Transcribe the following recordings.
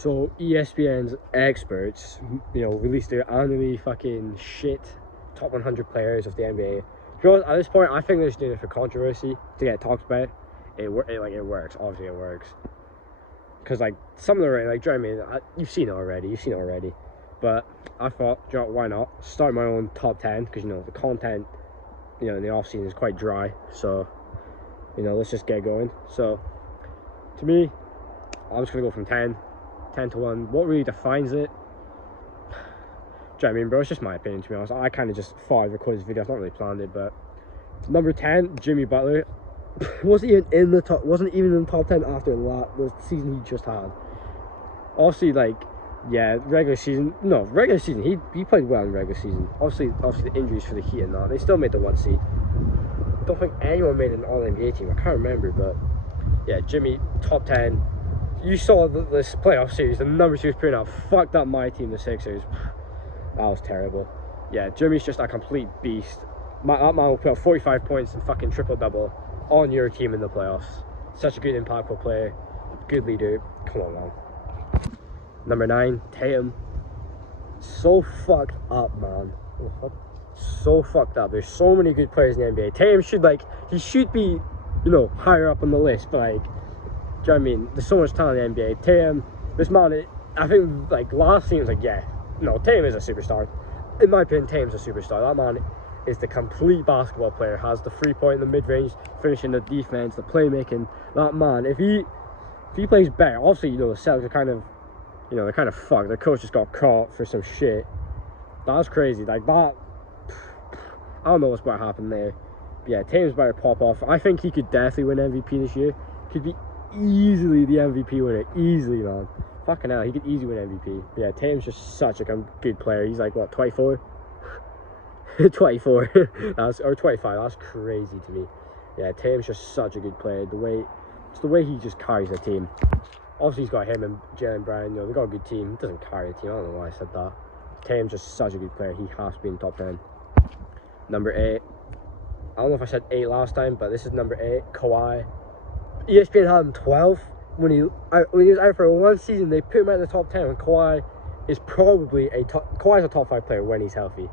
So ESPN's experts, you know, released their annually fucking shit top 100 players of the NBA. To be honest, at this point, I think they're just doing it for controversy to get talked about. It works. Obviously, it works. Because like some of the like, do you know what I mean? You've seen it already. But I thought, you know, why not start my own top 10? Because you know the content, you know, in the off season is quite dry. So you know, let's just get going. So to me, I'm just gonna go from 10 to 1. What really defines it? Do you know what I mean, bro? It's just my opinion, to be honest. I kind of just thought I'd record this video. I've not really planned it, but number 10, Jimmy Butler. wasn't even in the top 10 after the season he just had. Obviously, like, yeah, regular season, he played well in regular season. Obviously the injuries for the Heat and that, they still made the 1 seed. Don't think anyone made an All-NBA team. I can't remember, but yeah, Jimmy, top 10. You saw this playoff series, the numbers he was putting out fucked up my team, the Sixers. That was terrible. Yeah, Jimmy's just a complete beast. That man will put up 45 points and fucking triple-double on your team in the playoffs. Such a good, impactful player. Good leader. Come on, man. Number 9, Tatum. So fucked up, man. So fucked up. There's so many good players in the NBA. Tatum should be, you know, higher up on the list, but like, do you know what I mean? There's so much talent in the NBA. Tatum, this man, I think, like, last season was like, yeah, no, Tatum is a superstar. In my opinion, Tatum's a superstar. That man is the complete basketball player. Has the 3-point, the mid-range, finishing, the defense, the playmaking. That man, if he plays better, obviously, you know, the Celtics are kind of, you know, they're kind of fucked. Their coach just got caught for some shit. That's crazy. Like, that, I don't know what's about to happen there. But yeah, Tatum's about to pop off. I think he could definitely win MVP this year. Could be easily the MVP winner. Easily, man. Fucking hell, he could easily win MVP. But yeah, Tatum's just such a good player. He's like, what, 24? 24. Or 25. That's crazy to me. Yeah, Tatum's just such a good player. It's the way he just carries the team. Obviously, he's got him and Jalen Brown. You know, they've got a good team. He doesn't carry the team. I don't know why I said that. Tatum's just such a good player. He has to be in top 10. Number 8. I don't know if I said 8 last time, but this is number 8. Kawhi. ESPN had him 12. When he was out for 1 season, they put him out in the top 10. And Kawhi is probably Kawhi's a top 5 player when he's healthy.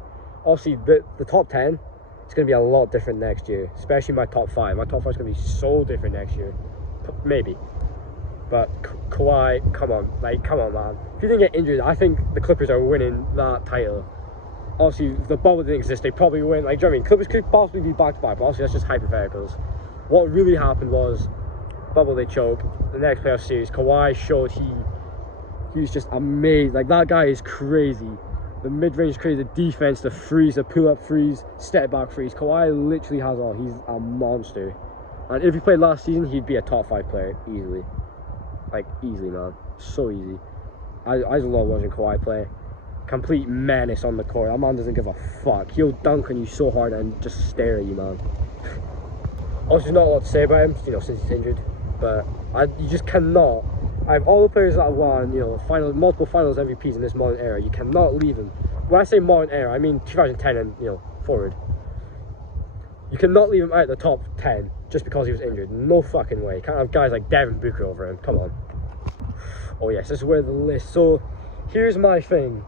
Obviously, the top 10 is going to be a lot different next year, especially my top 5. My top 5 is going to be so different next year. Maybe. But Kawhi, come on, man. If he didn't get injured, I think the Clippers are winning that title. Obviously, if the bubble didn't exist, they probably win. Like, do you know what I mean? Clippers could possibly be back-to-back, but obviously that's just hypotheticals. What really happened was, bubble they choked. The next playoff series, Kawhi showed he was just amazing. Like, that guy is crazy. The mid-range crazy, the defense, the freeze, the pull-up freeze, step-back freeze. Kawhi literally has all. He's a monster. And if he played last season, he'd be a top 5 player easily. Like, easily, man. So easy. I just love watching Kawhi play. Complete menace on the court. That man doesn't give a fuck. He'll dunk on you so hard and just stare at you, man. Also, there's not a lot to say about him, you know, since he's injured. But you just cannot. I have all the players that have won, you know, multiple finals MVPs in this modern era. You cannot leave him. When I say modern era, I mean 2010 and, you know, forward. You cannot leave him out of the top 10 just because he was injured. No fucking way. You can't have guys like Devin Booker over him. Come on. Oh yes, this is where the list. So here's my thing.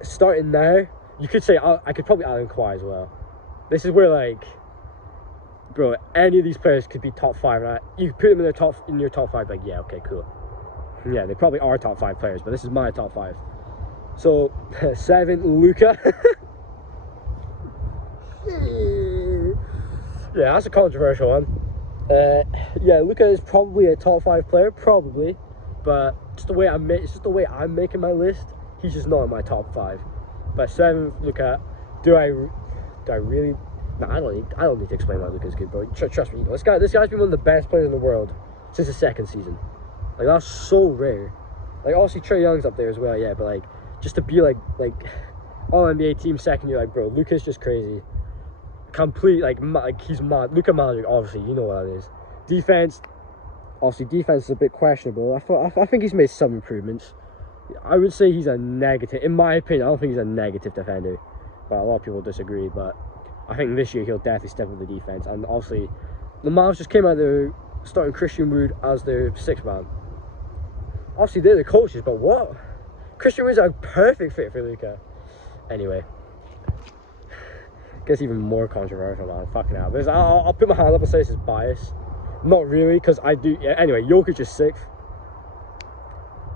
Starting now, you could say I could probably add in Kawhi as well. This is where, like, bro, any of these players could be top 5. Right? You could put them in your top 5. Like, yeah, okay, cool. Yeah, they probably are top 5 players, but this is my top 5. So 7, Luka. Yeah, that's a controversial one. Yeah, Luka is probably a top 5 player, probably, but it's just the way I'm making my list. He's just not in my top 5. But 7, Luka. Do I really? No, I don't need to explain why Luka's good, bro. Trust me, this guy's been one of the best players in the world since his 2nd season. Like, that's so rare. Like, obviously Trae Young's up there as well, yeah, but like, just to be like all NBA team 2nd year, like, bro, Luka's just crazy. Complete, like he's mad. Luka Magic, obviously, you know what that is. Defense, obviously, defense is a bit questionable. I think he's made some improvements. I would say he's a negative, in my opinion. I don't think he's a negative defender, but a lot of people disagree. But I think this year he'll definitely step up the defense. And obviously, the Mavs just came out there starting Christian Wood as their 6th man. Obviously, they're the coaches, but what? Christian Wood's a perfect fit for Luka. Anyway, gets even more controversial, man. Fucking hell. I'll put my hand up and say this is bias. Not really, because I do. Yeah, anyway, Jokic is sixth.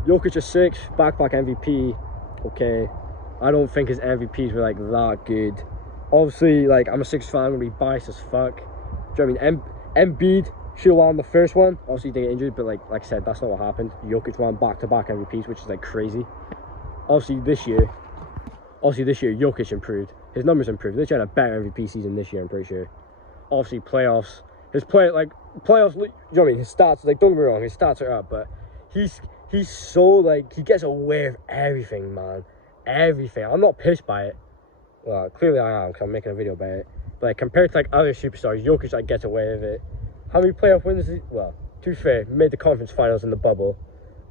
Jokic is sixth. Back-to-back MVP. Okay. I don't think his MVPs were like that good. Obviously, like, I'm a Sixers fan. I'm gonna be biased as fuck. Do you know what I mean? Embiid should have won the first one. Obviously, he didn't get injured, but like I said, that's not what happened. Jokic won back-to-back MVPs, which is like crazy. Obviously, this year, Jokic improved. His numbers improved. They had a better MVP season this year, I'm pretty sure. Obviously, playoffs. Playoffs. You know what I mean? His stats, like, don't get me wrong, his stats are up, but he's so, like, he gets away with everything, man. Everything. I'm not pissed by it. Well, clearly I am, because I'm making a video about it. But like, compared to like other superstars, Jokic like gets away with it. How many playoff wins? Well, to be fair, made the conference finals in the bubble.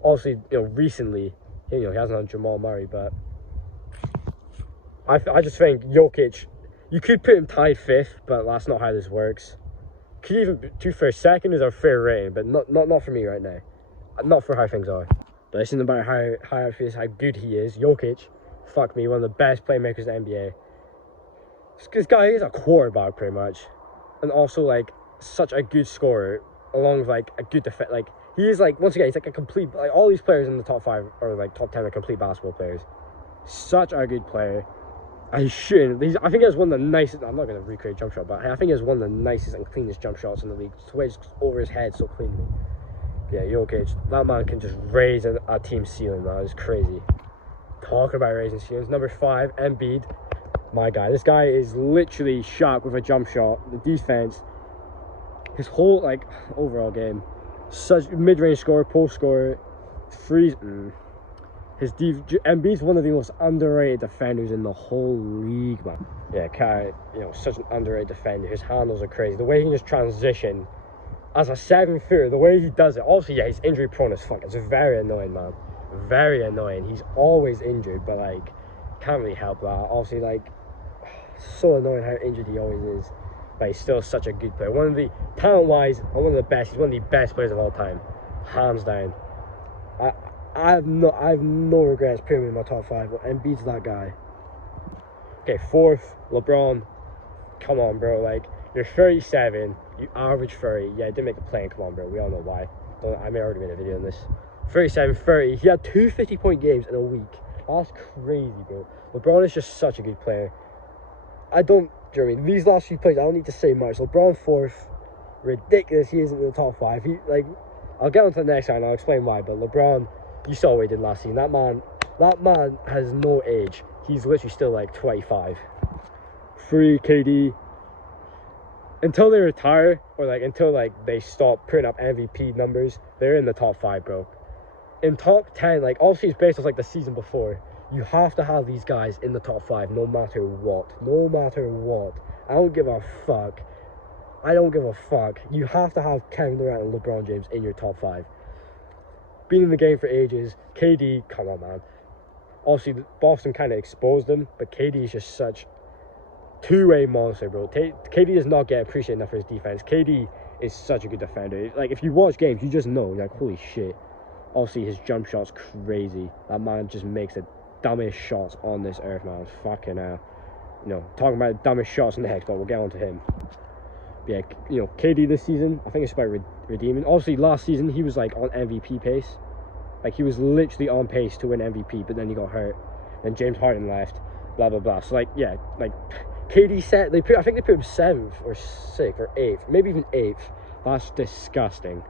Obviously, you know, recently, you know, he hasn't had Jamal Murray, but I just think Jokic, you could put him tied fifth, but that's not how this works. Could even, to be fair, second is our fair rating, but not for me right now. Not for how things are. But this isn't about how I feel, how good he is. Jokic, fuck me, one of the best playmakers in the NBA. This guy is a quarterback, pretty much. And also, like, such a good scorer, along with, like, a good defense. Like, he is, like, once again, he's, like, a complete... Like, all these players in the top 5 or, like, top 10 are complete basketball players. Such a good player. I shouldn't... I think he has one of the nicest... I'm not going to recreate jump shot, but I think he has one of the nicest and cleanest jump shots in the league. The way it's over his head so cleanly. Yeah, Jokic, that man can just raise a team's ceiling, man. It's crazy. Talking about raising ceilings. Number 5, Embiid. My guy. This guy is literally sharp with a jump shot. The defense, his whole, like, overall game. Such mid-range scorer, post scorer, freeze. Embiid's one of the most underrated defenders in the whole league, man. Yeah, Kai, you know, such an underrated defender. His handles are crazy. The way he can just transition as a 7-footer, the way he does it. Also, yeah, he's injury prone as fuck. It's very annoying, man. Very annoying. He's always injured, but like, can't really help that. Obviously, like, so annoying how injured he always is. But he's still such a good player. One of the, talent-wise, one of the best. He's one of the best players of all time, hands down. I have no regrets putting him in my top 5. Embiid's that guy. Okay, 4th, LeBron. Come on, bro. Like, you're 37. You average 30. Yeah, didn't make the play. Come on, bro. We all know why. I may already made a video on this. 37, 30. He had 2 50-point games in a week. That's crazy, bro. LeBron is just such a good player. Do you know what I mean? These last few plays, I don't need to say much. LeBron 4th. Ridiculous. He isn't in the top 5. I'll get on to the next one and I'll explain why. But LeBron, you saw what he did last season. That man has no age. He's literally still like 25. 3, KD. Until they retire, or like until like they stop putting up MVP numbers, they're in the top 5, bro. In top 10, like, obviously it's based off like the season before. You have to have these guys in the top 5 no matter what. No matter what. I don't give a fuck. I don't give a fuck. You have to have Kevin Durant and LeBron James in your top 5. Been in the game for ages. KD, come on, man. Obviously, Boston kind of exposed them, but KD is just such two-way monster, bro. KD does not get appreciated enough for his defense. KD is such a good defender. Like, if you watch games, you just know, like, holy shit. Obviously, his jump shot's crazy. That man just makes the dumbest shots on this earth, man. Fucking hell. You know, talking about the dumbest shots in the hex, but we'll get on to him. Yeah, you know, KD this season, I think it's about redeeming. Obviously, last season, he was, like, on MVP pace. Like, he was literally on pace to win MVP, but then he got hurt. Then James Harden left, blah, blah, blah. So, like, yeah, like, KD set, I think they put him 7th or 6th or 8th, maybe even 8th. That's disgusting.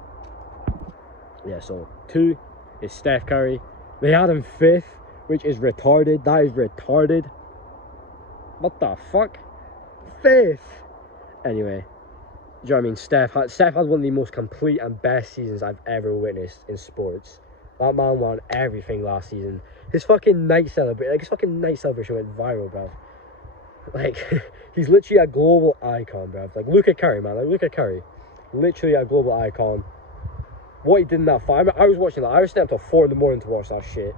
Yeah, so 2 is Steph Curry. They had him 5th, which is retarded. That is retarded. What the fuck? 5th. Anyway, do you know what I mean? Steph had one of the most complete and best seasons I've ever witnessed in sports. That man won everything last season. His fucking night celebration went viral, bruv. Like, he's literally a global icon, bruv. Like, look at Curry, man. Like, look at Curry. Literally a global icon. What he did in that fight, I was watching that. I was staying up till 4 in the morning to watch that shit.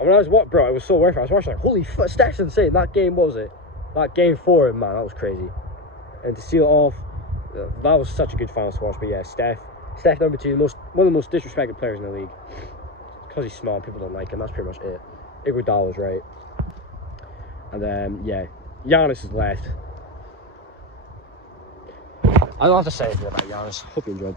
I mean, bro, it was so worth it. I was watching like, holy fuck, Steph's insane. That game, what was it? That game 4, man, that was crazy. And to seal it off, that was such a good final to watch. But yeah, Steph number 2, one of the most disrespected players in the league. because he's small, people don't like him. That's pretty much it. Iguodala's right. And then, yeah, Giannis is left. I don't have to say anything about Giannis. Hope you enjoyed.